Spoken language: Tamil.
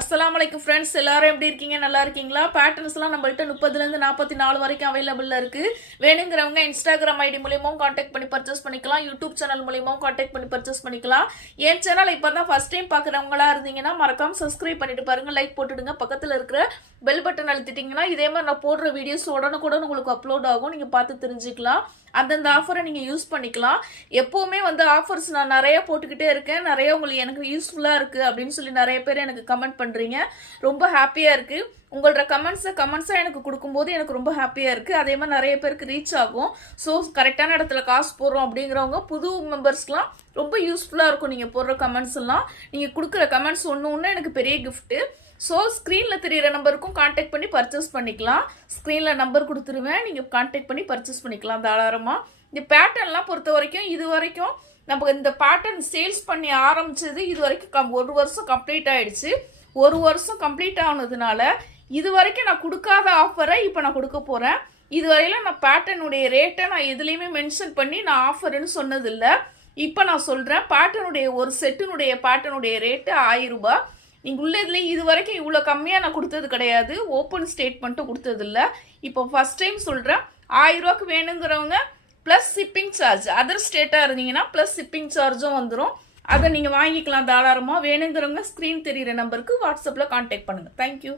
அஸ்ஸலாமு அலைக்கும் ஃப்ரெண்ட்ஸ், எல்லாரும் எப்படி இருக்கீங்க? நல்லா இருக்கீங்களா? பேட்டர்ன்ஸ்லாம் நம்மள்ட்ட 30லேருந்து 44 வரைக்கும் அவைலபிளில் இருக்குது. வேணுங்கிறவங்க இன்ஸ்டாகிராம் ஐடி மூலியமாகவும் காண்டாக்ட் பண்ணி பர்ச்சேஸ் பண்ணிக்கலாம். யூடியூப் சேனல் மூலியமாகவும் காண்டாக்ட் பண்ணி பர்ச்சேஸ் பண்ணிக்கலாம். என் சேனல் இப்போ தான் ஃபஸ்ட் டைம் பார்க்குறவங்களா இருந்தீங்கன்னா மறக்காமல் சப்ஸ்கிரைப் பண்ணிட்டு பாருங்கள், லைக் போட்டுடுங்க. பக்கத்தில் இருக்கிற பெல் பட்டன் அழுத்திட்டிங்கன்னா இதே மாதிரி நான் போடுற வீடியோஸ் உடனுக்குடன் உங்களுக்கு அப்லோட் ஆகும். நீங்கள் பார்த்து தெரிஞ்சுக்கலாம். அந்தந்த ஆஃபரை நீங்கள் யூஸ் பண்ணிக்கலாம். எப்போவுமே ஆஃபர்ஸ் நான் நிறைய போட்டுக்கிட்டே இருக்கேன். நிறைய உங்களுக்கு எனக்கு யூஸ்ஃபுல்லாக இருக்குது அப்படின்னு சொல்லி நிறைய பேர் எனக்கு கமெண்ட் பண்ணுறீங்க. ரொம்ப ஹாப்பியாக இருக்குது. உங்களோட கமெண்ட்ஸாக எனக்கு கொடுக்கும்போது எனக்கு ரொம்ப ஹாப்பியாக இருக்குது. அதே மாதிரி நிறைய பேருக்கு ரீச் ஆகும். ஸோ கரெக்டான இடத்துல காசு போடுறோம் அப்படிங்கிறவங்க புது மெம்பர்ஸ்லாம் ரொம்ப யூஸ்ஃபுல்லாக இருக்கும். நீங்கள் போடுற கமெண்ட்ஸ் எல்லாம், நீங்கள் கொடுக்குற கமெண்ட்ஸ் ஒன்று எனக்கு பெரிய கிஃப்ட்டு. ஸோ ஸ்க்ரீனில் தெரியிற நம்பருக்கும் காண்டாக்ட் பண்ணி பர்ச்சேஸ் பண்ணிக்கலாம். ஸ்க்ரீனில் நம்பர் கொடுத்துருவேன், நீங்கள் காண்டாக்ட் பண்ணி பர்ச்சேஸ் பண்ணிக்கலாம் தாராளமாக. இந்த பேட்டர்ன்லாம் பொறுத்த வரைக்கும் இது வரைக்கும் நம்ம இந்த பேட்டர்ன் சேல்ஸ் பண்ணி ஆரம்பித்தது இது வரைக்கும் 1 வருஷம் கம்ப்ளீட் ஆகிடுச்சு. 1 வருஷம் கம்ப்ளீட் ஆனதுனால இது வரைக்கும் நான் கொடுக்காத ஆஃபரை இப்போ நான் கொடுக்க போகிறேன். இதுவரையில நான் பேட்டர்னுடைய ரேட்டை நான் எதுலேயுமே மென்ஷன் பண்ணி நான் ஆஃபருன்னு சொன்னதில்லை. இப்போ நான் சொல்கிறேன், பேட்டர்னுடைய ஒரு செட்டினுடைய பேட்டர்னுடைய ரேட்டு 1000 ரூபாய். நீங்கள் உள்ளதுலேயும் இது வரைக்கும் இவ்வளோ கம்மியாக நான் கொடுத்தது கிடையாது. ஓப்பன் ஸ்டேட்மெண்ட்டும் கொடுத்ததில்ல. இப்போ ஃபஸ்ட் டைம் சொல்கிறேன், 1000 ரூபாய்க்கு வேணுங்கிறவங்க ப்ளஸ் ஷிப்பிங் சார்ஜ், அதர் ஸ்டேட்டாக இருந்தீங்கன்னா ப்ளஸ் ஷிப்பிங் சார்ஜும் வந்துடும். அதை நீங்கள் வாங்கிக்கலாம் தாராளமாக. வேணுங்கிறவங்க ஸ்க்ரீன் தெரிகிற நம்பருக்கு வாட்ஸ்அப்பில் காண்டாக்ட் பண்ணுங்கள். தேங்க்யூ.